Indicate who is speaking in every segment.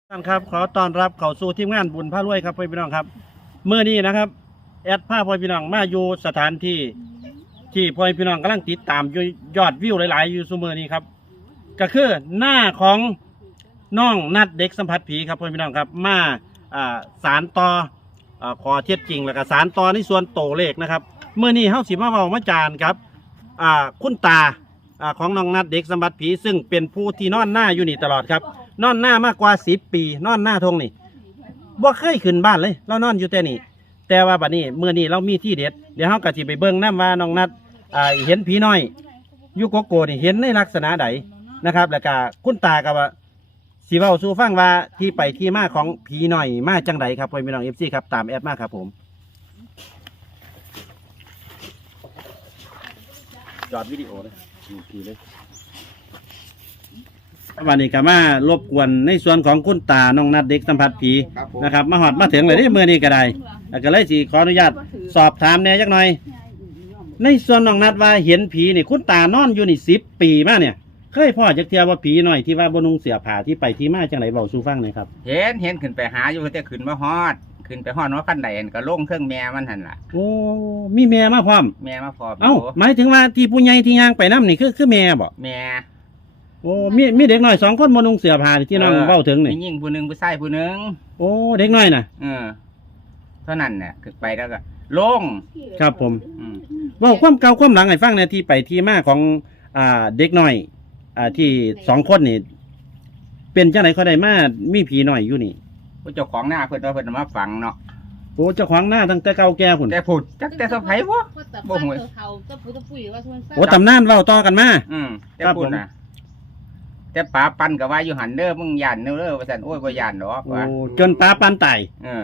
Speaker 1: ท่านครับขอต้อนรับเข้าสู่ทีมงานบุญพระรวยครับพี่น้องครับเมื่อนี้นะครับแอดพาพ่อพี่น้องมาอยู่สถานที่ที่พ่อพี่น้องกำลังติดตามยอดวิวหลายๆอยู่เสมอนี้ครับก็คือหน้าของน้องนัดเด็กสัมผัสผีครับพ่อพี่น้องครับมาสารต่อขอเทียบจริงแล้วก็สารต่อในส่วนโตเลขนะครับเมื่อนี้เฮาสิมาเว้ามาจานครับคุณตาของน้องนัดเด็กสัมผัสผีซึ่งเป็นผู้ที่นอนหน้าอยู่นี่ตลอดครับนอนหน้ามากกว่า10 ปีนอนหน้าทงนี่บ่เคยขึ้นบ้านเลยเรานอนอยู่แต่นี่แต่ว่าบัดนี้เมื่อนี้เรามีที่เด็ดเดี๋ยวเราก็สิไปเบิ่งน้ำว่าน้องนัดเห็นผีน้อยอยู่โกโก้นี่เห็นในลักษณะใดนะครับแล้วก็คุณตากับว่าสิเว้าสู่ฟังว่าที่ไปที่มาของผีน้อยมาจังไดครับพ่อพี่น้อง FC ครับตามแอดมาครับผมจอดวิดีโอเลยผีเลยวันนี้ก็มารบกวนในส่วนของคุณตาน้องนัดเด็กสัมผัสผีนะครับมาหอดมาถึงเลยที่เมื่อนี้ก็ได้ก็เลยสิขออนุญาตสอบถามแหน่จักหน่อยในส่วนน้องนัดว่าเห็นผีนี่คุณตานอนอยู่นี่10 ปีมาเนี่ยเคยพ่อจักเทียว่าผีหน่อยที่ว่าบนุงเสียผ้าที่ไปที่มาจังไหนเบาสู่ฟังหน่อยครับ
Speaker 2: เห็นขึ้นไปหาอยู่แต่ขึ้นมาฮอดขึ้นไปฮอดว่าขั้นใดก็ลงเครื่องแม่มันหันล่ะ
Speaker 1: โอ้มีแม่มาพร้อม
Speaker 2: แม่มาพร้อม
Speaker 1: เอ้าหมายถึงว่าที่ผู้ใหญ่ที่ย่างไปน้ำนี่คือแม่บ่
Speaker 2: แม่
Speaker 1: โอ้มีเด็กน้อย2 คนบนุงเสียผ้าที่น้องเบ้าถึงนี่
Speaker 2: มียิ่งผู้หนึ่งผู้ชายผู้หนึ่ง
Speaker 1: โอ้เด็กน้อยน่ะ
Speaker 2: เท่านั้นเนี่ยขึ้นไปแล้วก็ลง
Speaker 1: ครับผมว่าความเก่าความหลังให้ฟังในที่ไปที่มาของเด็กน้อยที่2 คนนี่เป็นจังไหนเขาได้มามีผีน้อยอยู่นี่
Speaker 2: ผู้เจ้าของหน้าเพิ่นมาฝังเนาะ
Speaker 1: โอ้เจ้าของหน้าตั้งแต่เก่าแก่หุ่น
Speaker 2: แต่ผุดจักแต่สะไผบ่
Speaker 3: หวย
Speaker 1: โอ้ตำนานเล่าต่อกันมา
Speaker 2: แต่ผุดน่ะแต่ป๋าปันกับว่าอยู่หันเด้อมึงย่านเด้อว่าซั่นโอ้ยบ่ย่านดอกว่า
Speaker 1: จนป๋าปันตาย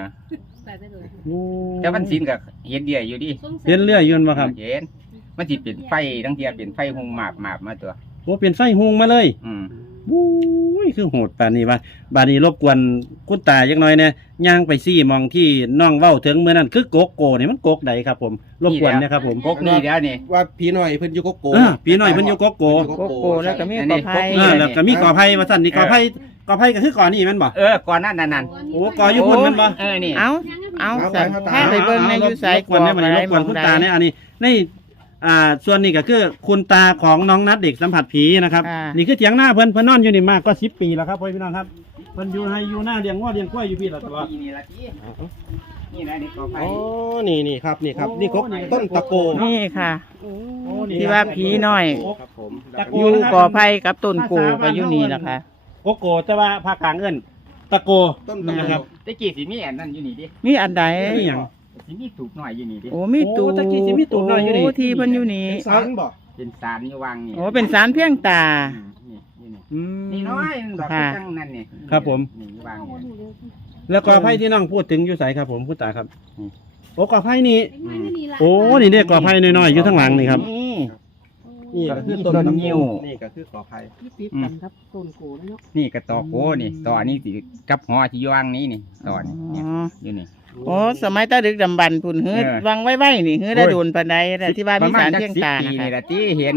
Speaker 2: แต่มันศีลก็เห็นเดียอยู่ดิ
Speaker 1: เห็นเรื่อยยืนบ่ครับ
Speaker 2: เห็นมันสิเป็นไฟทั้งเทียเป็นไฟหุงหมาบมาตัว
Speaker 1: โอ้เป็นไฟหุงมาเลยบู๊ยคือโหดป่านนี้ว่าบาดนี้รบกวนคุณตาจักหน่อยเนี่ยย่างไปซี่มองที่น้องเว้าถึงเมื่อนั้นคือโกโก้นี่มันโกกใดครับผมรบกวนนะครับผม
Speaker 2: โกกนี่แล้วนี่
Speaker 4: ว่าผีน้อยเพิ่นอยู่โกโก้
Speaker 1: ผีน้อยเพิ่นอยู่โกโก้
Speaker 3: แล้วก็มีกอไผ่
Speaker 1: แล้วก็มีกอไผ่ว่าซั่นนี่กอไผ่ก็คือก่อนนี่แม่นบ่
Speaker 2: ก่อนนั่น
Speaker 1: โอ้กออยู่พุ่นแม่นบ่
Speaker 2: นี่
Speaker 3: เอาแค่ไปเบิ่งในอยู่ไส
Speaker 1: กวนได้บ่รบกวนคุณตาเนี่ยอันนี้ในส่วนนี้ก็คือคุณตาของน้องนัดเด็กสัมผัสผีนะครับนี่คือเถียงหน้าเพิ่นนอนอยู่นี่มากก็10 ปีแล้วครับพ่อพี่น้องครับเพิ่นอยู่หน้าเลี้ยงวัวเลี้ยงควายอยู่พี่ละตัว
Speaker 2: นี่ละจีนี่นะนี่กอไผ่
Speaker 1: อ๋อนี่ครับนี่กต้นตะโก
Speaker 3: นี่ค่ะที่ว่าผีน้อยอยู่กอไผ่กับต้นโกก็อยู่นี่แหละค่ะ
Speaker 1: โกโก้แต่ว่าภาคกลางเอิ้นตะโก
Speaker 4: ต้นนะครับ
Speaker 2: ตะกี้สิมีอันนั้นอยู่นี่ดิ
Speaker 3: มีอันใด
Speaker 1: มีหยัง
Speaker 2: สิมีตูบหน่อยอยู่นี่ดิ
Speaker 3: โอ้มีตูบ
Speaker 1: ตะกี้สิมีตูบหน่อยอยู่นี่
Speaker 3: ที่เพิ่นอยู่นี่
Speaker 4: ศาลบ่
Speaker 2: เป็นศาลอยู่วางนี่
Speaker 3: โอ้เป็นศาลเพียงตา
Speaker 2: นี่น้อยดอกจังนั่นนี่
Speaker 1: ครับผม
Speaker 2: นี่วาง
Speaker 1: แล้วกอไผ่ที่น้องพูดถึงอยู่ไสครับผมคุณตาครับโอ้กอไผ่นี่โอ้นี่เด้กอไผ่น้อยๆอยู่ข้างหลังนี่ครับ
Speaker 4: นี่ก็คือต้นงิ้วนี่ก็คือกอไผ่
Speaker 3: ติดกันครับต้นโกแล้วเนาะ
Speaker 2: นี่ก็ตอโกนี่ตอนี้สิกับหอที่อยู่วางนี้นี่ตอนี่อยู่นี่
Speaker 3: โอ้สมัยตาดึกดำบรรพ์พุ่นเฮือวางไว้นี่เฮือได้โดนปานใดแต่ที่บ้านมีศาลเพียงตานะคะ
Speaker 2: นี่แหละที่เห็น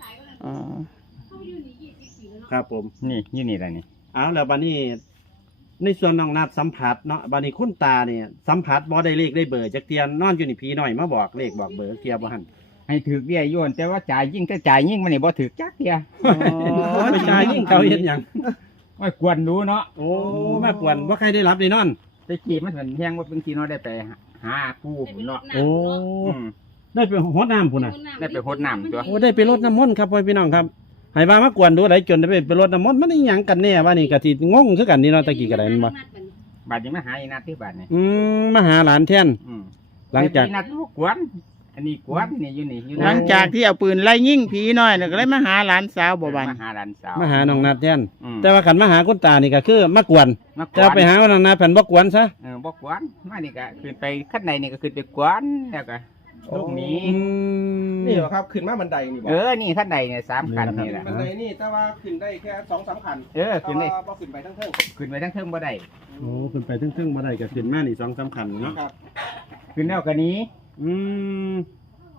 Speaker 1: ครับผม
Speaker 2: นี่นี่แหละนี่
Speaker 1: เอาแล้วบัดนี้ในส่วนน้องนัดสัมผัสเนาะบัดนี้คุณตาเนี่ยสัมผัสบ่ได้เลขได้เบอร์จักเทียนนอนอยู่นี่ผีน้อยมาบอกเลขบอกเบอร์เทียบ่หั่น
Speaker 2: ให้ถือเบี้ยโยนแต่ว่าจ่ายยิ่งมันนี่บ่ถือจักเทีย
Speaker 1: ไม่จ่ายยิ่งเขาเฮ็ดหยัง
Speaker 2: ไม่ควรรู้เนาะ
Speaker 1: โอ้แม่ควรบ่ใครได้รับได้นอน
Speaker 2: ตะกี้มันเหมือนแห้งว่าบางทีเนาะได้ไปหาปูเนาะ
Speaker 1: โอ้ได้ไปหดน้ำพุ่นน่ะ
Speaker 2: ได้ไปหดน้ำตัว
Speaker 1: โอ้ได้ไปรดน้ำมนต์ครับพี่น้องครับให้ว่ามากวนดูได้จนได้ไปรดน้ำมนต์มันอีหยังกันแน่ว่านี่ก็สิงงคือกันนี่เนาะตะกี้ก็ได้แม่นบ่
Speaker 2: บาดนี้มาหาอีนัดที่บาดนี่
Speaker 1: มาหาหลานแทนหลังจาก
Speaker 2: นัดกวนอันนี้กวนนี่อยู่นี่
Speaker 3: หลังจากที่เอาปืนไล่ยิงผีน้อยก็เลยมาหาหลานสาวบ่บัน
Speaker 2: มาหาหลานสาว
Speaker 1: มาหาน้องนัดแทนแต่ว่าขันมาหาคุณตานี่ก็คือมากวนจะไปหาน้องนัดแผ่นบ่กวนซะ
Speaker 2: บ่กวนมานี่ก็ขึ้นไปขั้นในนี่ก็ขึ้นไปกวนแล้วก็ลูกนี้
Speaker 4: นี่เหรอครับขึ้นมาบันไดนี่
Speaker 2: บ่นี่ขั้นใดเนี่ย3 ขั้นนี่แหละ
Speaker 4: บันไดนี่แต่ว่าขึ้นได้แค่2-3 ขั้น
Speaker 2: ขึ้นได้
Speaker 4: บ่ขึ้นไปทั้งเทิง
Speaker 2: ขึ้นไปทั้งเทิงบ่ได้
Speaker 1: โอ้ขึ้นไปทั้งเทิงบ่ได้ก็ขึ้นมานี่2-3 ขั้นเนาะ
Speaker 2: ขึ้นแล้วก็นี้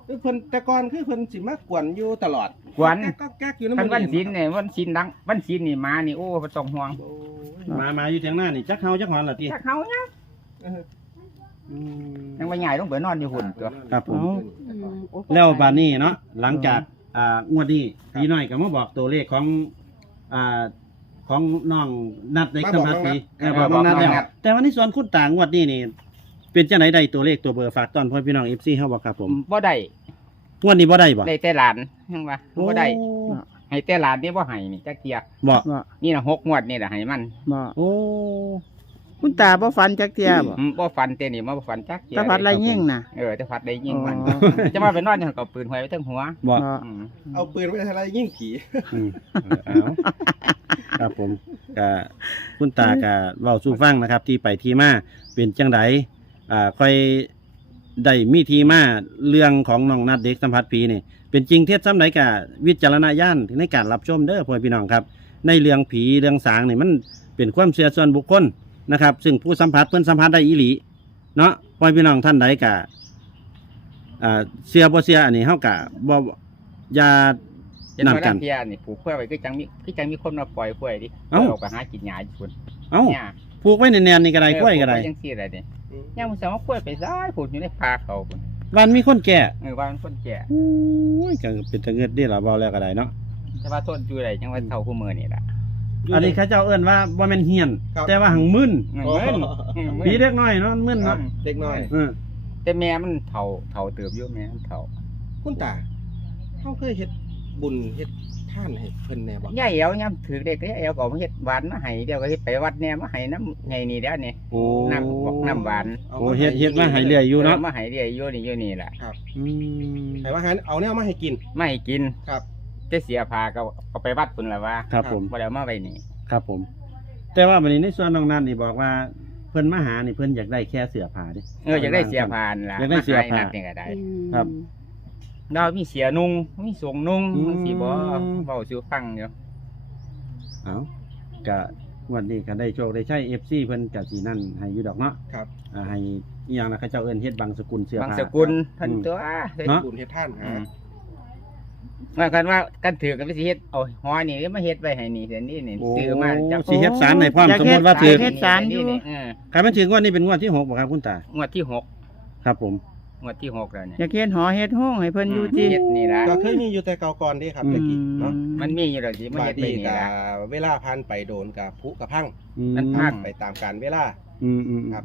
Speaker 4: คือเพิ่นแต่ก่อนคือเพิ่นสิมากวนอยู่ตลอด
Speaker 2: กวน
Speaker 4: ก็แก๊กอยู่นำ
Speaker 2: คันวันศีลเนี่ยวันศีลดังวันศีลนี่มานี่โอ้บ่ต้องห่วง
Speaker 4: โอ้ย
Speaker 1: มาอยู่เถียงหน้านี่จักเฮาจักหอนล่ะติ
Speaker 2: ถ้าเขาเนี่ย
Speaker 4: เออ
Speaker 2: ยังบ่ใหญ่ต้องไปนอนอยู่หุ่นตัว
Speaker 1: ครับผม
Speaker 3: เอา
Speaker 1: แล้วบาดนี้เนาะหลังจากงวดนี้พี่น้อยก็มาบอกตัวเลขของอ่าของน้องนัดในสมาธิบอกน้องนัดแล้วแต่ว่าในส่วนคุณตางวดนี้นี่เป็นจังไดใดตัวเลขตัวเบอร์ฝากตอนพ่อพี่น้อง FC เฮาบ่ครับผม
Speaker 2: บ่ได้
Speaker 1: งวดนี้บ่ได้บ่
Speaker 2: ได้แต่หลานยังว่าบ่ได้ให้แต่หลานนี่บ่ให้นี่จักเที่ย
Speaker 1: บ่
Speaker 3: บ่
Speaker 2: นี่น่ะ6งวดนี่ล่ะให้มัน
Speaker 3: บ่
Speaker 1: โอ้
Speaker 3: คุณตาบ่ฝันจักเที่ยบ่
Speaker 2: บ่ฟันแต่นี่มาบ่ฟันจักเที่ย
Speaker 3: ตาพัดไรยิ่งน่ะ
Speaker 2: แต่พัดได้ยิงมัน
Speaker 3: อ๋อ
Speaker 2: จะมาไปนอนอยู่กับปืนห้อยไว้ทั้งหัว
Speaker 1: บ่
Speaker 3: บ่
Speaker 2: อืม
Speaker 4: เอาปืนไว้ทำอะไรยิ่งผี
Speaker 1: อืมเอาครับผมก็คุณตาก็เว้าสู่ฟังนะครับ ที่ไปที่มาเป็นจังไดค่อยได้มีที่มาเรื่องของน้องนัดเด็กสัมผัสผีนี่เป็นจริงเท็จซ้ำไหนกะวิจารณญาณในการรับชมเด้อพ่อพี่น้องครับ ในเรื่องผีเรื่องสางนี่มันเป็นความเชื่อส่วนบุคคลนะครับ ซึ่งผู้สัมผัสเพิ่นสัมผัสได้อีหลีเนาะพ่อพี่น้องท่านใดกะเชื่อบ่เชื่ออันนี้เฮากะบ่อย่า
Speaker 2: เห็นว่า
Speaker 1: นำกัน
Speaker 2: เที่ยนี่ผูกข้อยไว้คือจังมีคนมาปล่อยข้อยดิ
Speaker 1: เอ้า
Speaker 2: ออกไปหากินหญ้าอยู่พุ่น
Speaker 1: เอ้า
Speaker 2: เนี่ย
Speaker 1: ผูกไว้แน่นๆนี่ก็ได้กล้วยก็ได้
Speaker 2: ผูว้จังซี่ล่ะนี่ย่างมันสามารถข้อยไปซ้ายพุ่นอยู่ในป่าเขาพุ่น
Speaker 1: วันมีคนแก่
Speaker 2: ว่ามันคนแก่
Speaker 1: โอ้ยก็เป็นตะเงิดเด้ล่ะเว้าแล้วก็ได้เนาะ
Speaker 2: แต่ว่าต้นอยู่ได้จังว่าเท่าคู่มือนี่ล่ะ
Speaker 1: อันนี้เขาเจ้าเอิ้นว่าบ่แม่นเฮียน แต่ว่าหังมึน
Speaker 2: เงิน
Speaker 4: โอ้
Speaker 1: ผีเล็กน้อยเนาะมึน
Speaker 2: ครั
Speaker 1: เนาะ
Speaker 2: บ
Speaker 4: เด็กน้อย
Speaker 1: เออ
Speaker 2: แต่แม่มันเฒ่าเติบอยู่แม่มันเฒ่า
Speaker 4: คุณตาเขาเคยเฮ็ดบุญเฮ็ดท่านให้เพิ่นแน่บ่
Speaker 2: ย่าเอวย่ำถือเด็กย่าเอวก็เอามาเฮ็ดหวานมาให้เดี๋ยวก็เฮ็ดไปวัดแน่มาให้น้ำไงนี่เด้อนี่
Speaker 1: โอ้
Speaker 2: น้ำบอกน้ำหวาน
Speaker 4: อา
Speaker 1: โอ้เฮ็ดมาให้เรื่อยอยู่เนาะ
Speaker 2: มาให้เรื่อยอยู่นี่ล่ะ
Speaker 1: อืม
Speaker 4: ให้ว่าหาเอาแนวมาให้กิน
Speaker 2: ไม่ให้กิน
Speaker 4: ครับ
Speaker 2: จะเสียพาก็เอาไปวัดพุ่นละว่า
Speaker 1: ครับผม
Speaker 2: บ่ได้เอามาไว้นี่
Speaker 1: ครับผม แต่ว่าวันนี้ในส่วนน้องนัทนี่บอกว่าเพิ่นมาหานี่เพิ่นอยากได้แค่เสื้อผ้าดิ
Speaker 2: อยากได้เสียพานล่ะ
Speaker 1: อยากได้เสียผ้า
Speaker 2: มให้นัดนี่ก็ได้
Speaker 1: ครับ
Speaker 2: เรามีเสียนุ่งมีสงนุ่ง
Speaker 1: อืม
Speaker 2: มันสิบ่เว้าสู่ฟังอยู่
Speaker 1: เอากะวันนี้ก็ได้โชคได้ใช้ FC เพิ่นก็สินั่นให้อยู่ดอกเนาะ
Speaker 4: ครับ
Speaker 1: ให้อีหยังนะเขาเจ้าเอิ้นเฮ็ดบางสกุลเสื้อบ
Speaker 2: าง
Speaker 1: ผ้า
Speaker 2: สกุลเพิ่นตัว
Speaker 1: เนาะ
Speaker 4: บุญเฮ็ดท่าน
Speaker 2: อื
Speaker 4: หาม
Speaker 2: ว่ากันว่ากันถือกันไปสิเฮ็ดเอาหอนี่มาเฮ็ดไว้ให้นี่เดี๋ยวนี้นี่
Speaker 1: โอ้
Speaker 2: ซื้อมาจาก
Speaker 1: สิเฮ็ดสารให้พร้อม
Speaker 3: อยาก
Speaker 1: สมมุติว่าถือ
Speaker 3: เฮ็ดสารอยู่
Speaker 1: ใครมันถึงว่านี่เป็นงวดที่6บ่ครับคุณตาง
Speaker 2: วดที่หก
Speaker 1: ครับผม
Speaker 2: งวดที่หกแล้วเนี่ย
Speaker 3: อยากเฮ็ดหอเฮ็ดห้องให้เพิ่นอยู่ติ
Speaker 2: เฮ็ดนี่ล่ะ
Speaker 4: ก็เคยมีอยู่แต่เก่าก่อนเด้ครับ
Speaker 1: อืม
Speaker 4: ตะกี้เนาะ
Speaker 2: มันมีอยู่แล้วสิมัน
Speaker 4: บา
Speaker 2: เฮ็
Speaker 4: ด
Speaker 2: ดไป
Speaker 4: นี้
Speaker 2: นี่
Speaker 4: ก็
Speaker 2: ล่ะ
Speaker 4: เวลาผ่านไปโดนกับผุกับพัง
Speaker 2: มันพลาด
Speaker 4: ไปตามการเวลา
Speaker 1: อืม
Speaker 4: ครับ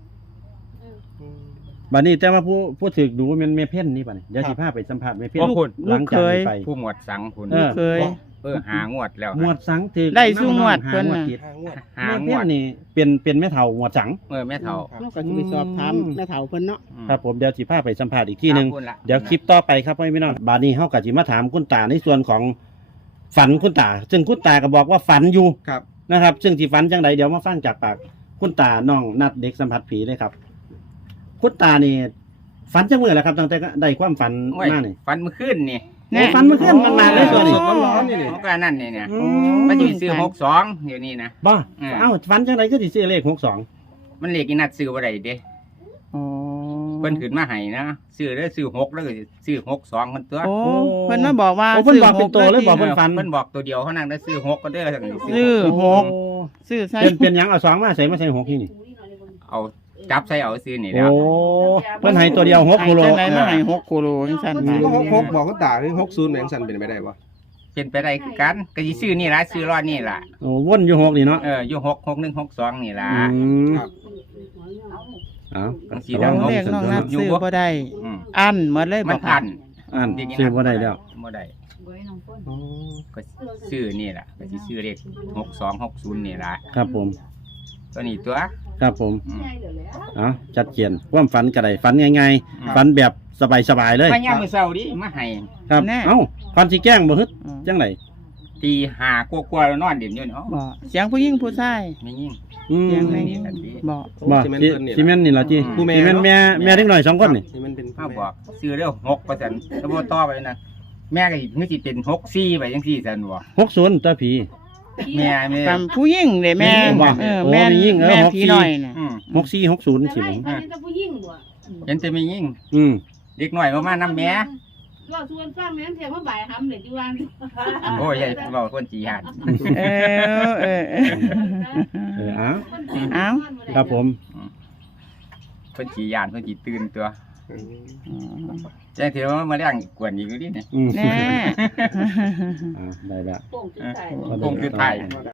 Speaker 1: บัดนี้แต่ว่าผู้ถึกดูแม่นแม่เพ่นนี่บัดนี้เดี๋ยวสิพาไปสัมภาษณ์แม่เพ่น
Speaker 2: โอ้คุณ
Speaker 1: หลังจากนี้ไป
Speaker 2: ผู้หมวดสังคุณ
Speaker 1: เออ
Speaker 3: เคย
Speaker 2: หางวดแล้ว
Speaker 1: หมวดสังถึก
Speaker 3: ได้สู้งวด
Speaker 1: หา
Speaker 3: เพิ่น
Speaker 1: งวด
Speaker 3: น่ะ
Speaker 1: ติด
Speaker 4: ทางงวด
Speaker 2: หา
Speaker 1: แม่
Speaker 2: ง
Speaker 1: เพ่
Speaker 2: วน ด
Speaker 1: นี่เป็นแม่เฒ่าหมวดสัง
Speaker 2: แม่เฒ่า
Speaker 4: ครับ
Speaker 5: เราก็จะไปสอบถามแม่เฒ่าเพิ่นเนาะ
Speaker 1: ครับผมเดี๋ยวสิพาไปสัมภาษณ์อีกที่หนึง
Speaker 2: ขอบคุณละ
Speaker 1: เดี๋ยวคลิปต่อไปครับพี่น้องบาดนี้เฮาก็สิมาถามคุณตาในส่วนของฝันคุณตา ซึ่งคุณตาก็บอกว่าฝันอยู่
Speaker 4: ครับ
Speaker 1: นะครับ ซึ่งสิฝันจังไดเดี๋ยวมาฟังจากปากคุณตาน้องนัดเด็กสัมผัสผีเลยครับ คุณตานี่ฝันจังมื้อแหละครับตั้งแต่ได้ความฝัน
Speaker 2: โอ้ย
Speaker 1: มานี่
Speaker 2: ฟันเมื่อคืนนี่
Speaker 1: โอ้ฝันเมื่อคืนมันมาเลยตัวนี้
Speaker 4: สดร้อนๆนี่นี่
Speaker 2: มันก็นั่นนี่เนี่ย
Speaker 1: อื
Speaker 2: มันจะซื้อ62เดี๋ยวนี้นะ
Speaker 1: บ่
Speaker 2: อืม
Speaker 1: เอ้าฝันจังไดก็สิซื้อเลข62
Speaker 2: มันเลขอีนัดซื้อบ่ได้เด้
Speaker 3: อ๋อ
Speaker 2: เพิ่นขึ้นมาให้นะซื้อแล้วซื้อ6แล้วก็ซื้อ62คนตัว
Speaker 3: โอ้เพิ่นมาบอกว่า
Speaker 1: โอ้เพิ่นบอกเป็นตัวเลยบอก
Speaker 3: ซื้
Speaker 1: เพิ่นฝัน
Speaker 2: เพิ่นบอกตัวเดียวเท่านั้นแล้วซื้อ6ก็ได้จัง
Speaker 3: ซื้อ
Speaker 1: โ
Speaker 3: หก ซื้อใส่
Speaker 1: เป็นหยังเอา2มาใส่6ที่นี่
Speaker 2: เอาจับใส่เอาซื้อนี่แห
Speaker 1: โอ้
Speaker 2: ล้ว
Speaker 1: เพิ่นให้ตัวเดียว6กิโล
Speaker 3: จังไดมาให้6กิโลจังซั่น
Speaker 4: ก็
Speaker 3: ค่ะ
Speaker 4: 66บอกคุณตาคือ60แม่งสั่นเป็นไปได้บ่
Speaker 2: เป็นไปได้คือกันก็สิซื้อนี่ล่ะซื้อรอดนี่ล่ะ
Speaker 1: โอ้วนอยู่6นี่เนาะ
Speaker 2: อยู่6 6 1 6 2นี่ล่ะ
Speaker 1: อืม
Speaker 4: ครับ
Speaker 1: เอ้า
Speaker 2: จังสิ
Speaker 3: ข
Speaker 2: ดั
Speaker 3: อง ง
Speaker 2: 6
Speaker 3: เลขน้องนัดซื้อบ่ได้
Speaker 2: อืม
Speaker 3: อันหมดเลย
Speaker 2: มั
Speaker 3: บ่
Speaker 2: น
Speaker 3: ค่ะ
Speaker 2: อัน
Speaker 1: อ่านซื้อบ่ได้แล้ว
Speaker 2: บ่ได้ก็ซื้อนี่ล่ะก็สิซื้อเลข6260นี่ล่ะ
Speaker 1: ครับผม
Speaker 2: ตัวนี้ตัว
Speaker 1: ครับผม
Speaker 2: อืม
Speaker 1: เอาจัดเขียนความฝันก็ได้ฝันง่ายๆฝันแบบสบายๆเลย
Speaker 2: มายามมื้อเช้าดิมาให้
Speaker 1: ครับเอ้าฝันสิแกล้งบ่ฮึดจังได
Speaker 2: ตี5กว่าๆแล้วนอนเด่นอยู่เนาะ
Speaker 3: บ่เสียงผู้หญิงผู้ชาย
Speaker 2: ไม่ยิ่ง
Speaker 1: อืม
Speaker 3: เสียงแม่
Speaker 2: นี่ทันที
Speaker 3: บ่
Speaker 1: บ่
Speaker 4: ซีเมนต์
Speaker 1: ที่
Speaker 4: เพิ่นนี่
Speaker 1: ซีเมนต์นี่ล่ะที่
Speaker 2: ผู้
Speaker 4: แม่
Speaker 1: ซีเมนต์แม่เด็กน้อย2คนนี่
Speaker 4: นี่มันเป็น
Speaker 2: เขาบอกซื้อเร็ว6%แล้วบ่ต่อไปนะแม่ก็สิคือสิเป็น64ไปจังซี่ซั่นบ่
Speaker 1: 60ตัวผี
Speaker 2: แม่
Speaker 3: ตามผู้หญิงเด้แม่
Speaker 1: บ่
Speaker 3: แม่
Speaker 1: โอ้มีหญิง
Speaker 3: แม่
Speaker 1: 64
Speaker 3: ผีน้อยน่ะ
Speaker 2: อืม
Speaker 1: 6460สิผม
Speaker 5: อันนี้จะผู้หญิงบ่
Speaker 2: เห็นแต่ไม่ยิ่ง
Speaker 1: อืม
Speaker 2: เด็กน้อยมาน้ำแม่
Speaker 6: ก็ชวนฟังแม่นเทว่าบ่ายหำเลยที่วัน
Speaker 2: โอ้ยยายเว้าคนจีหาน
Speaker 3: เออ
Speaker 1: อ้าว
Speaker 3: เอ้า
Speaker 1: ครับผม
Speaker 2: คนจีหานคนจีตื่นตัวแจ้งทีว่ามาเลี้ยงกวนอีกอยู่ดิเนี่ย
Speaker 1: อืม
Speaker 3: แน่
Speaker 1: ได้แล้ว
Speaker 6: โป่งจุดใส่
Speaker 2: คงคือไทย